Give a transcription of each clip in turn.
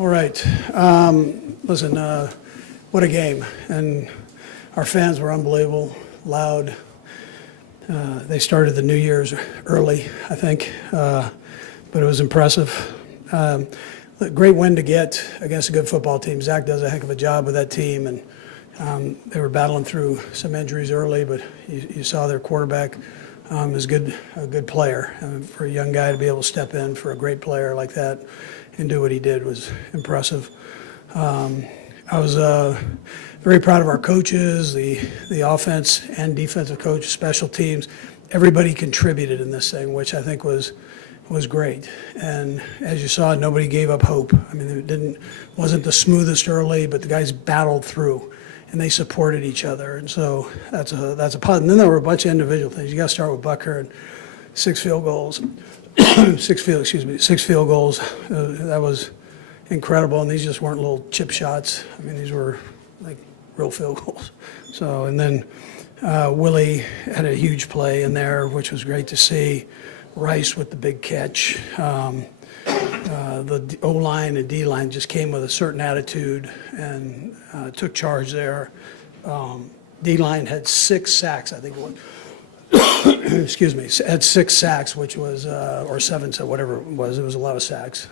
All right. Listen, what a game. And our fans were unbelievable, loud. They started the New Year's early, I think, but it was impressive. Great win to get against a good football team. Zach does a heck of a job with that team, and they were battling through some injuries early, but you saw their quarterback is a good player. For a young guy to be able to step in for a great player like that and do what he did was impressive. I was very proud of our coaches, the offense and defensive coach, special teams. Everybody contributed in this thing, which I think was great. And as you saw, nobody gave up hope. I mean, it wasn't the smoothest early, but the guys battled through, and they supported each other. And so that's a positive. And then there were a bunch of individual things. You got to start with Butker and 6 field goals. 6 field goals. That was incredible, and these just weren't little chip shots. I mean, these were like real field goals. So, and then Willie had a huge play in there, which was great to see. Rice with the big catch. The O-line and D-line just came with a certain attitude and took charge there. D-line had 6 sacks, I think it was. Excuse me, had 6 sacks, which was, or 7, so whatever it was a lot of sacks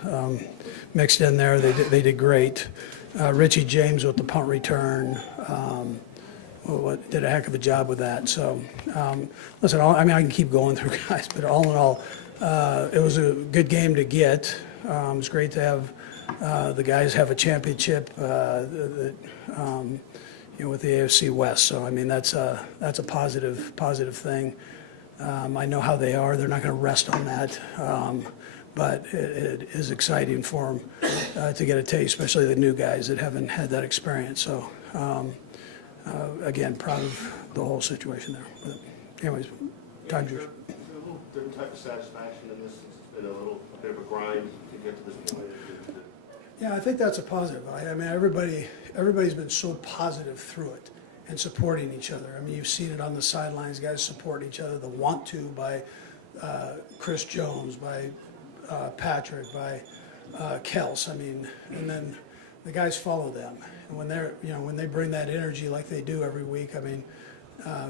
mixed in there. They did great. Richie James with the punt return did a heck of a job with that. So, listen, I can keep going through guys, but all in all, it was a good game to get. It was great to have the guys have a championship. With the AFC West. So, I mean, that's a positive thing. I know how they are. They're not going to rest on that. But it is exciting for them to get a taste, especially the new guys that haven't had that experience. So, again, proud of the whole situation there. But anyways, time's yours. A little different type of satisfaction in this. It's been a bit of a grind to get to this point. Yeah, I think that's a positive. I mean, everybody's been so positive through it and supporting each other. I mean, you've seen it on the sidelines, guys support each other. The want to by Chris Jones, by Patrick, by Kels. I mean, and then the guys follow them. And when they bring that energy like they do every week, I mean,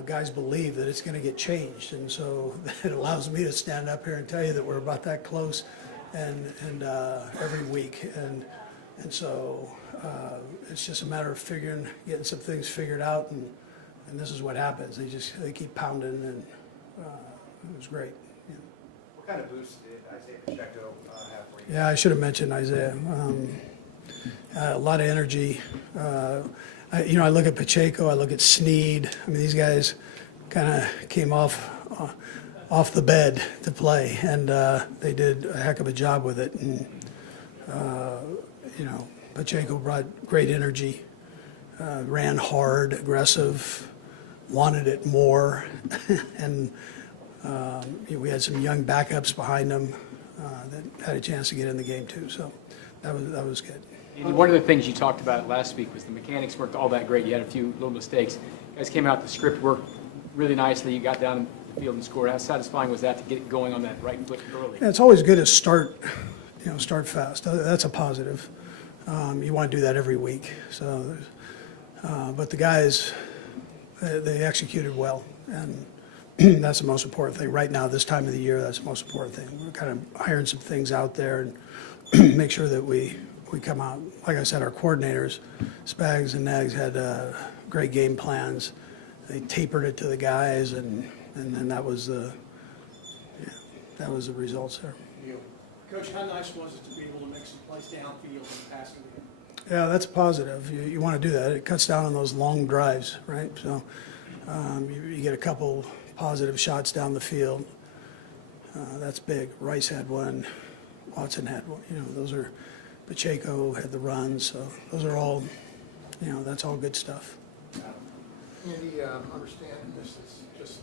guys believe that it's going to get changed, and so it allows me to stand up here and tell you that we're about that close. And every week, and so it's just a matter of getting some things figured out, and this is what happens. They keep pounding, and it was great. Yeah. What kind of boost did Isaiah Pacheco have for you? Yeah, I should have mentioned Isaiah. A lot of energy. I look at Pacheco, I look at Sneed. I mean, these guys kind of came off the bed to play, and they did a heck of a job with it. And Pacheco brought great energy, ran hard, aggressive, wanted it more, and we had some young backups behind them that had a chance to get in the game too. So that was good. And one of the things you talked about last week was the mechanics worked all that great. You had a few little mistakes. You guys came out, the script worked really nicely. You got down field and scored. How satisfying was that to get going on that right foot early? Yeah, it's always good to start fast. That's a positive. You want to do that every week. So, but the guys, they executed well, and that's the most important thing right now. This time of the year, that's the most important thing. We're kind of iron some things out there and make sure that we come out. Like I said, our coordinators, Spags and Nags, had great game plans. They tapered it to the guys, and then that was the results there. Coach, how nice was it to be able to make some plays downfield in the passing game? Yeah, that's positive. You want to do that. It cuts down on those long drives, right? So you get a couple positive shots down the field. That's big. Rice had one. Watson had one. Those are. Pacheco had the runs. So those are all. That's all good stuff. Andy, understanding this is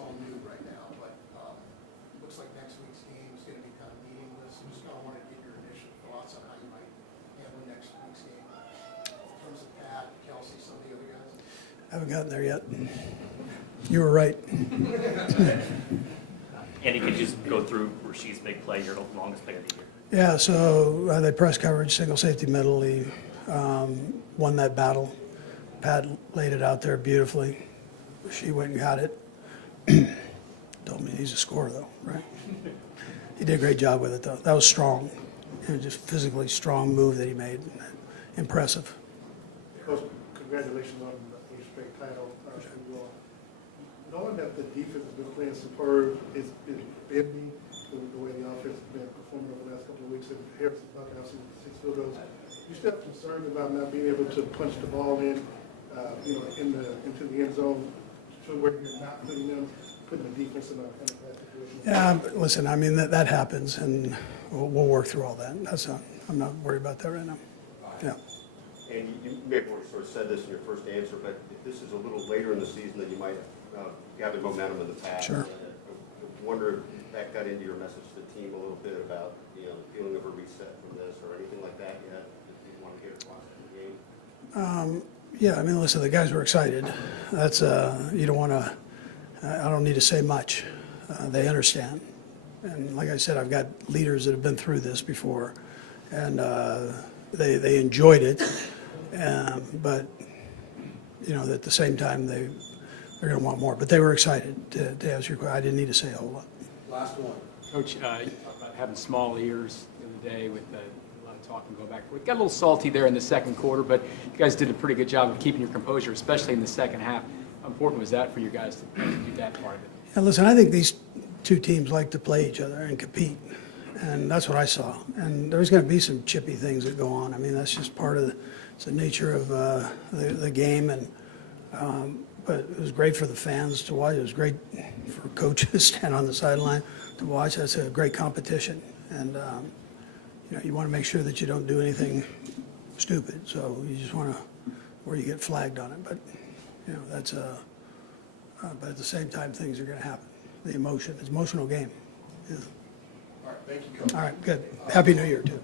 all new right now, but looks like next week's game is going to be kind of meaningless. I just kind of want to get your initial thoughts on how you might handle next week's game in terms of Pat, Kelsey, some of the other guys. I haven't gotten there yet. You were right. Andy, could you just go through Rashid's big play, your longest play of the year? Yeah, so they press coverage, single safety middle. He won that battle. Pat laid it out there beautifully. She went and got it. Told me he's a scorer, though, right? He did a great job with it, though. That was strong. Just physically strong move that he made. Impressive. Coach, congratulations on the straight title for you all. Knowing that the defense has been playing superb, it's been bending the way the offense has been performing over the last couple of weeks, and Harrison's knocking out 6 field goals. You still concerned about not being able to punch the ball in, into the end zone, to where you're not putting the defense in a bad situation? Yeah, but listen, I mean, that happens, and we'll work through all that. I'm not worried about that right now. Yeah. And you may have already sort of said this in your first answer, but if this is a little later in the season than you might gather momentum in the past. Sure. I wonder if that got into your message to the team a little bit about, the feeling of a reset from this or anything like that yet? If you want to get across the game? Yeah, I mean, listen, the guys were excited. That's, you don't want to, I don't need to say much. They understand. And like I said, I've got leaders that have been through this before, and they enjoyed it. But, at the same time, they're going to want more. But they were excited to answer your question. I didn't need to say a whole lot. Last one. Coach, you talked about having small ears the other day with a lot of talking going back. We got a little salty there in the second quarter, but you guys did a pretty good job of keeping your composure, especially in the second half. How important was that for you guys to do that part of it? And listen, I think these two teams like to play each other and compete, and that's what I saw. And there's going to be some chippy things that go on. I mean, that's just part of the nature of the game. And but it was great for the fans to watch. It was great for coaches to stand on the sideline to watch. That's a great competition, and you want to make sure that you don't do anything stupid. So you just want to where you get flagged on it. But that's but at the same time, things are going to happen. The emotion, it's an emotional game. Yeah. All right, thank you, Coach. All right, good. Happy New Year, too.